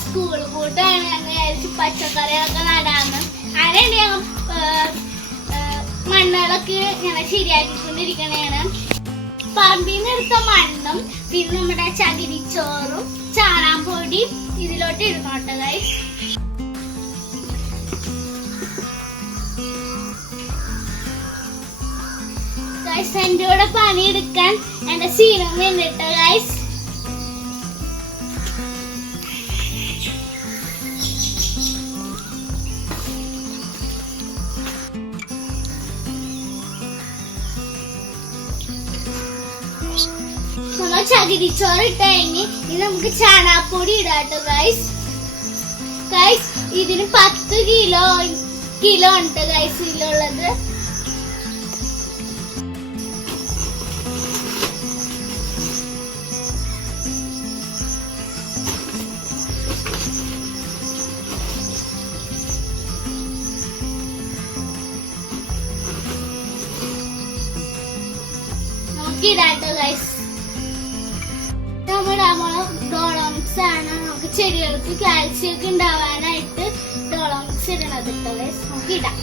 School കൂട്ടാണ് പച്ചക്കറികളൊക്കെ നടാന്ന് അങ്ങനെ ഞങ്ങൾ മണ്ണുകളൊക്കെ ഞങ്ങൾ ശരിയാക്കിക്കൊണ്ടിരിക്കണേണ്. പറമ്പിൽ നിന്ന് എടുത്ത മണ്ണും പിന്നെ നമ്മുടെ ചകിരിച്ചോറും ചാണാപ്പൊടിയും ഇതിലോട്ട് ഇടുന്നോട്ടെ ഗൈസ്. ഗൈസ് എൻ്റെ കൂടെ പണിയെടുക്കാൻ എൻ്റെ സീനം വേണ്ടിട്ട് ഗൈസ്. നമ്മൾ ചകിരിച്ചോറ് ഇട്ട് കഴിഞ്ഞ് ഇനി നമുക്ക് ചാണാപ്പൊടി ഇടാട്ടോ ഗൈസ്. ഗൈസ് ഇതിന് 10 കിലോ ഉണ്ട് ഗൈസ് ഇതിലുള്ളത്. ഇടാട്ടോ ഗൈസ്. നമ്മുടെ ഡോളോമിക്സ് ആണ് നമുക്ക് ചെടികൾക്ക് കാൽസ്യം ഒക്കെ ഉണ്ടാവാനായിട്ട് ഡോളോമിക്സ് ഇടണത് കേട്ടോ ഗൈസ്. നമുക്ക് ഇടാം.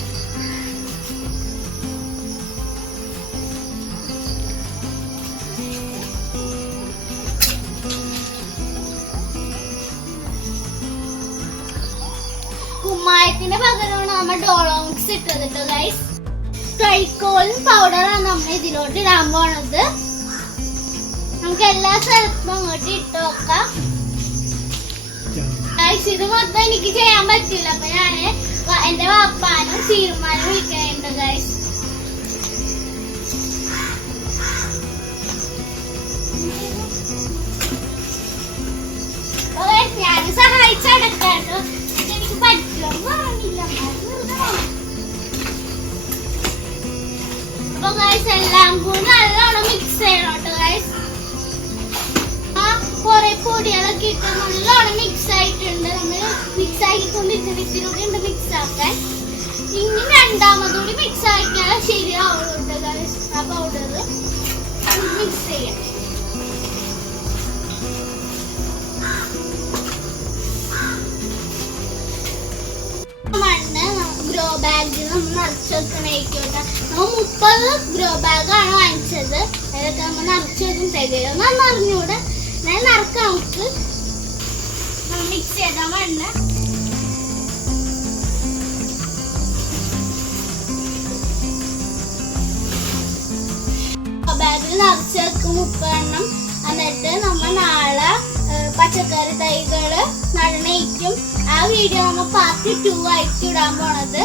കുമ്മായത്തിന്റെ പകരമാണ് നമ്മൾ ഡോളോമിക്സ് ഇട്ടത് കേട്ടോ ഗൈസ്. ട്രൈക്കോളിൻ പൗഡറാണ് നമ്മൾ ഇതിലോട്ട് ഇടാൻ പോണത്. നമുക്ക് എല്ലാ സ്ഥലത്തും അങ്ങോട്ട് ഇട്ട് നോക്കാം ഗൈസ്. ഇത് മൊത്തം എനിക്ക് ചെയ്യാൻ പറ്റില്ല, അപ്പൊ ഞാന് എന്റെ വാപ്പാനും സീറുമാനും വിളിക്കുന്നുണ്ട് ഗൈസ്. ഞാൻ സഹായിച്ചടക്കാട്ടോ, എനിക്ക് പറ്റില്ല. അപ്പൊ ഗൈസ് എല്ലാം കൂടി നല്ലോണം മിക്സ് ചെയ്യണോട്ടോ ഗൈസ്. കുറെ പൊടികളൊക്കെ ഇട്ട് നല്ലോണം മിക്സ് ആയിട്ടുണ്ട്. നമ്മൾ മിക്സ് ആക്കിക്കൊണ്ടിരിക്കുന്ന ഇതിലൂടെ ഉണ്ട് മിക്സ് ആക്കാൻ. ഇനി രണ്ടാമതൂടി മിക്സ് ആക്കിയാൽ ശരിയാവുള്ളൂ ഗൈസ്. ആ പൗഡർ മിക്സ് ചെയ്യാം. മണ്ണ് ഗ്രോ ബാഗിൽ നമ്മൾ നിറച്ച് വെക്കണേക്കോട്ടെ. നമ്മൾ 30 ഗ്രോ ബാഗാണ് വാങ്ങിച്ചത്. അതൊക്കെ നമ്മൾ നിറച്ച് വെക്കും. തികയൊന്നും അറിഞ്ഞൂടെ, ഞാൻ നിറക്കാം. നമുക്ക് മിക്സ് ചെയ്ത മണ്ണ് ബാഗിൽ നിറച്ച് വെക്കും 30 എണ്ണം. എന്നിട്ട് നമ്മൾ നാളെ പച്ചക്കറി തൈകള് നടണേക്കും. ആ വീഡിയോ നമ്മൾ പാർട്ട് 2 ആയിട്ട് ഇടാൻ പോണത്.